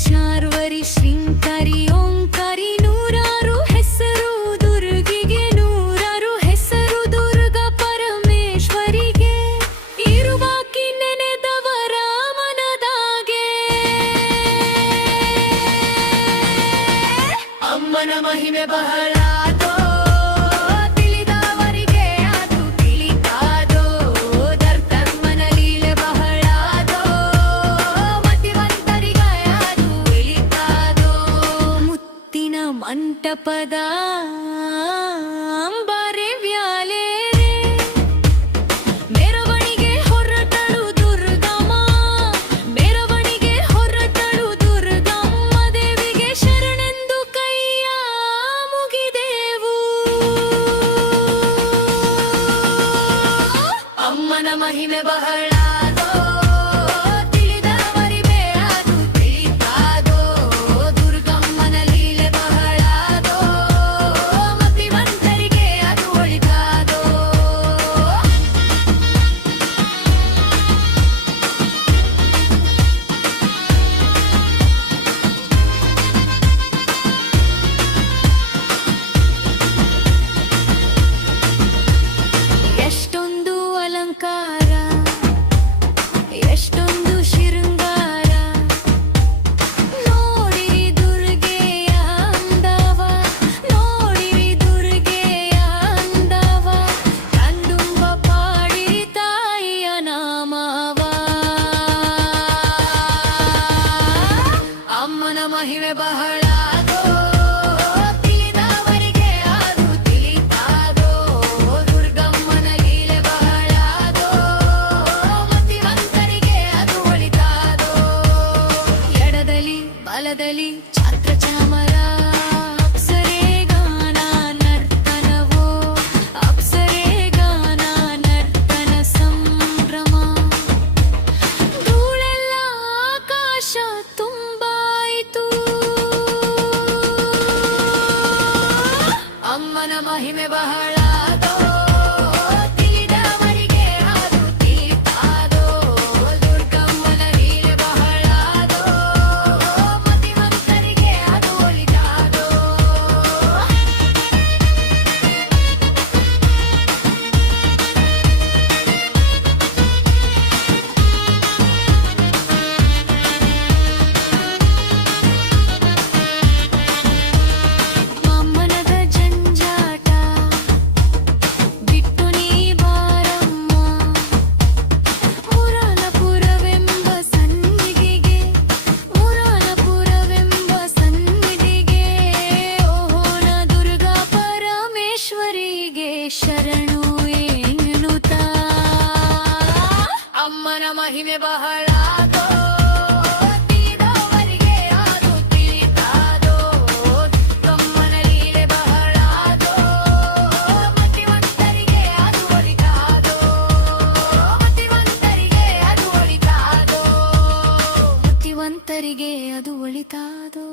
ಶಾರ್ವರಿ ಶ್ರೀಂಕರಿ ಓಂಕಾರಿ ನೂರಾರು ಹೆಸರು ದುರ್ಗಿಗೆ ನೂರಾರು ಹೆಸರು ದುರ್ಗ ಪರಮೇಶ್ವರಿಗೆ ಇರುವಾಕಿ ನೆನೆದವರ ಮನದಾಗೆ ಅಮ್ಮನ ಮಹಿಮೆ ಬಹಳ ಮಂಟಪದ ಅಂಬಾರೆ ವ್ಯಾಲೆ ಮೆರವಣಿಗೆ ಹೊರಟಳು ದುರ್ಗಮ್ಮ ಮೆರವಣಿಗೆ ಹೊರಟಳು ದುರ್ಗಮ್ಮ ದೇವಿಗೆ ಶರಣೆಂದು ಕೈಯ ಮುಗಿದೆವು ಅಮ್ಮನ ಮಹಿಮೆ ಬಹಳ ಎಷ್ಟೊಂದು ಶೃಂಗಾರ ನೋಡಿರಿ ದುರ್ಗೆಯ ಅಂದವ ನೋಡಿರಿ ದುರ್ಗೆಯ ಅಂದವ ಕಂದುಂಬ ಪಾಡಿರಿ ತಾಯಿಯ ನಾಮವ ಅಮ್ಮನ ಮಹಿಮೆ ಬಹಳ ಬಲದಲ್ಲಿ ಛತ್ರ ಚಾಮರ ಅಪ್ಸರೆ ಗಾನ ನರ್ತನವೋ ಅಪ್ಸರೆ ಗಾನ ನರ್ತನ ಸಂಭ್ರಮ ಧೂಳೆಲ್ಲ ಆಕಾಶ ತುಂಬಾಯಿತು ಅಮ್ಮನ ಮಹಿಮೆ ಬಹಳ ಶರಣು ಎನ್ನುತ್ತಾ ಅಮ್ಮನ ಮಹಿಮೆ ಬಹಳ ತಿಳಿದವರಿಗೆ ಅದು ತಿಳಿತಾದೋ ಕಮ್ಮನ ಲೀಲೆ ಬಹಳ ಮತಿವಂತರಿಗೆ ಅದು ಒಲಿತಾದೋ ಮತಿವಂತರಿಗೆ ಅದು ಒಲಿತಾದೋ ಮತಿವಂತರಿಗೆ ಅದು ಒಲಿತಾದೋ